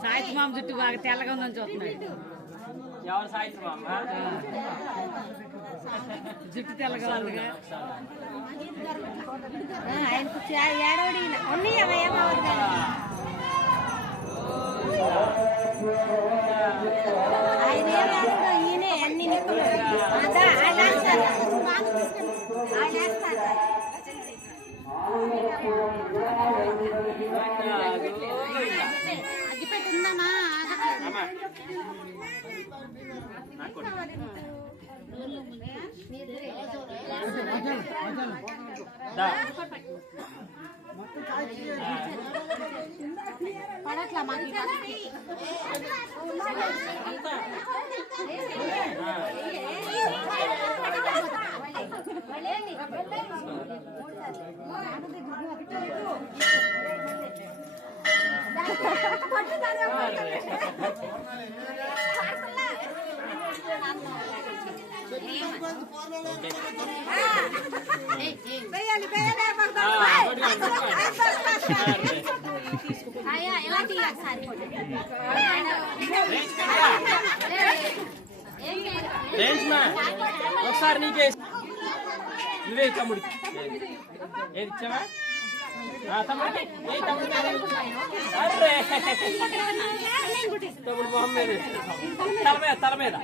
సాయిత్ మామ జుట్టు బాగా తెల్లగా ఉందని చూస్తున్నాడు. ఎవరు సాయిత్ మామ? జుట్టు తెల్లగా ఉందిగా. ఆయనకు ఏడవడి ఆయన ఈయనే అన్ని నిప్పులు అగ్గిపెట్టి ఉందమ్మా. పడట్లా మాకు ఒకసారి నీకే నువ్వే తమ్ముడికి ఏది ఇచ్చావా? తమ్ముడికి ఏ తమ్ముడు తమ్ముడు మొహం మీద తల మీద